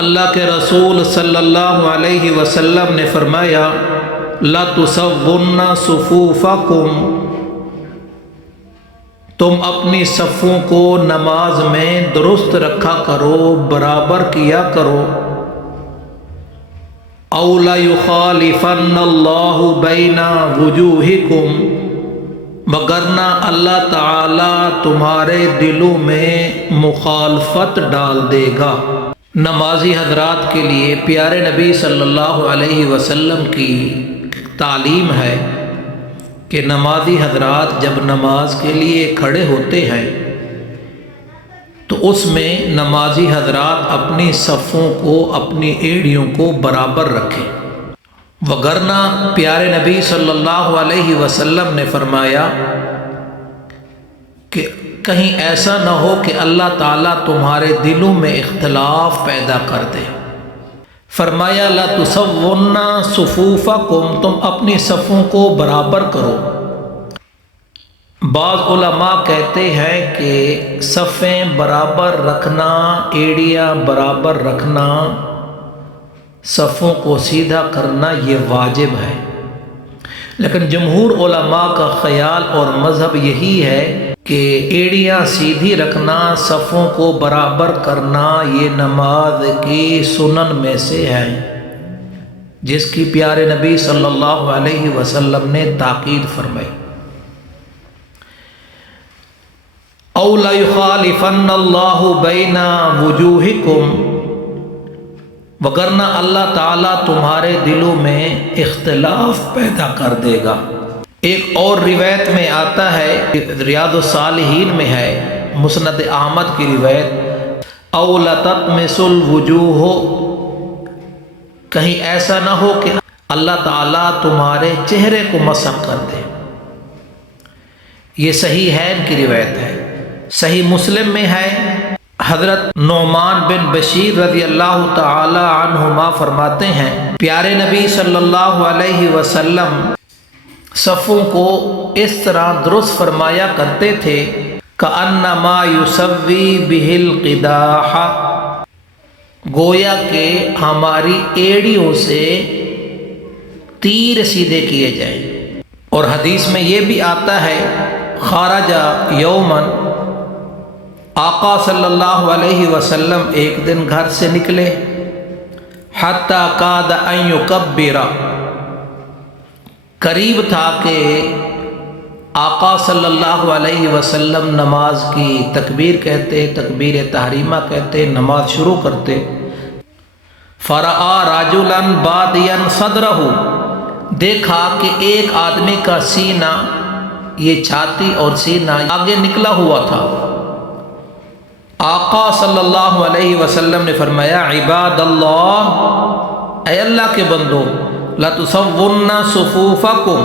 اللہ کے رسول صلی اللہ علیہ وسلم نے فرمایا لا تسوّن صفوفکم، تم اپنی صفوں کو نماز میں درست رکھا کرو، برابر کیا کرو۔ او لا یخالفن اللہ بین وجوہکم، وگرنہ اللہ تعالی تمہارے دلوں میں مخالفت ڈال دے گا۔ نمازی حضرات کے لیے پیارے نبی صلی اللہ علیہ وسلم کی تعلیم ہے کہ نمازی حضرات جب نماز کے لیے کھڑے ہوتے ہیں تو اس میں نمازی حضرات اپنی صفوں کو، اپنی ایڑیوں کو برابر رکھیں، وگرنہ پیارے نبی صلی اللہ علیہ وسلم نے فرمایا کہ کہیں ایسا نہ ہو کہ اللہ تعالیٰ تمہارے دلوں میں اختلاف پیدا کر دے۔ فرمایا لا تسوّن صفوفکم، تم اپنی صفوں کو برابر کرو۔ بعض علماء کہتے ہیں کہ صفیں برابر رکھنا، ایڑیاں برابر رکھنا، صفوں کو سیدھا کرنا یہ واجب ہے، لیکن جمہور علماء کا خیال اور مذہب یہی ہے کہ ایڑیاں سیدھی رکھنا، صفوں کو برابر کرنا یہ نماز کی سنن میں سے ہے، جس کی پیارے نبی صلی اللہ علیہ وسلم نے تاکید فرمائی۔ او لا یخالفن اللہ بین وجوہکم، وگرنہ اللہ تعالیٰ تمہارے دلوں میں اختلاف پیدا کر دے گا۔ ایک اور روایت میں آتا ہے، ریاض الصالحین میں ہے، مسند احمد کی روایت، او لتطمس الوجوہ، کہیں ایسا نہ ہو کہ اللہ تعالیٰ تمہارے چہرے کو مسح کر دے۔ یہ صحیح ہے، ان کی روایت ہے۔ صحیح مسلم میں ہے، حضرت نعمان بن بشیر رضی اللہ تعالی عنہما فرماتے ہیں پیارے نبی صلی اللہ علیہ وسلم صفوں کو اس طرح درست فرمایا کرتے تھے کأنما یسوی بہ القداح، گویا کہ ہماری ایڑیوں سے تیر سیدھے کیے جائیں۔ اور حدیث میں یہ بھی آتا ہے خارج یومن، آقا صلی اللہ علیہ وسلم ایک دن گھر سے نکلے، حتی کاد ان یکبر، قریب تھا کہ آقا صلی اللہ علیہ وسلم نماز کی تکبیر کہتے، تکبیر تحریمہ کہتے، نماز شروع کرتے۔ فرآ رجلا بادیا صدرہ، دیکھا کہ ایک آدمی کا سینہ، یہ چھاتی اور سینہ آگے نکلا ہوا تھا۔ آقا صلی اللہ علیہ وسلم نے فرمایا عباد اللہ، اے اللہ کے بندو، لا تسوّن صفوفکم،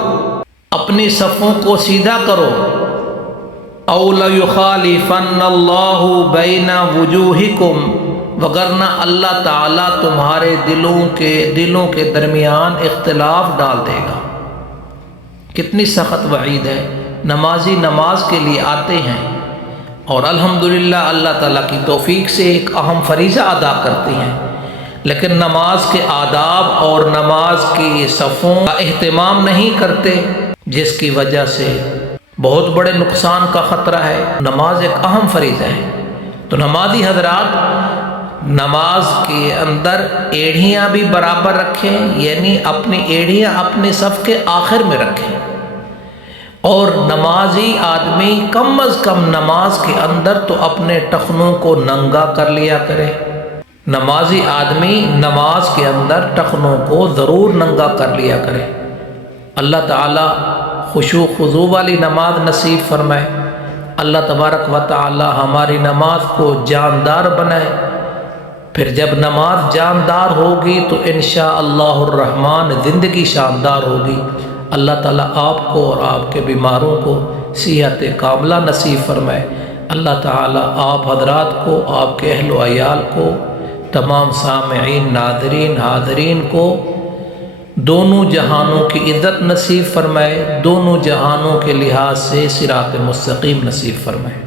اپنی صفوں کو سیدھا کرو، او لا یخالفن اللہ بین وجوہکم، وگرنہ اللہ تعالیٰ تمہارے دلوں کے درمیان اختلاف ڈال دے گا۔ کتنی سخت وعید ہے۔ نمازی نماز کے لیے آتے ہیں اور الحمدللہ اللہ تعالیٰ کی توفیق سے ایک اہم فریضہ ادا کرتے ہیں، لیکن نماز کے آداب اور نماز کی صفوں کا اہتمام نہیں کرتے، جس کی وجہ سے بہت بڑے نقصان کا خطرہ ہے۔ نماز ایک اہم فریضہ ہے، تو نمازی حضرات نماز کے اندر ایڑیاں بھی برابر رکھیں، یعنی اپنی ایڑیاں اپنے صف کے آخر میں رکھیں، اور نمازی آدمی کم از کم نماز کے اندر تو اپنے ٹخنوں کو ننگا کر لیا کرے۔ نمازی آدمی نماز کے اندر ٹخنوں کو ضرور ننگا کر لیا کرے۔ اللہ تعالی خشوع خضوع والی نماز نصیب فرمائے۔ اللہ تبارک و تعالی ہماری نماز کو جاندار بنائے۔ پھر جب نماز جاندار ہوگی تو انشاءاللہ الرحمن زندگی شاندار ہوگی۔ اللہ تعالیٰ آپ کو اور آپ کے بیماروں کو صحت کاملہ نصیب فرمائے۔ اللہ تعالیٰ آپ حضرات کو، آپ کے اہل و عیال کو، تمام سامعین، ناظرین، حاضرین کو دونوں جہانوں کی عزت نصیب فرمائے، دونوں جہانوں کے لحاظ سے صراط مستقیم نصیب فرمائے۔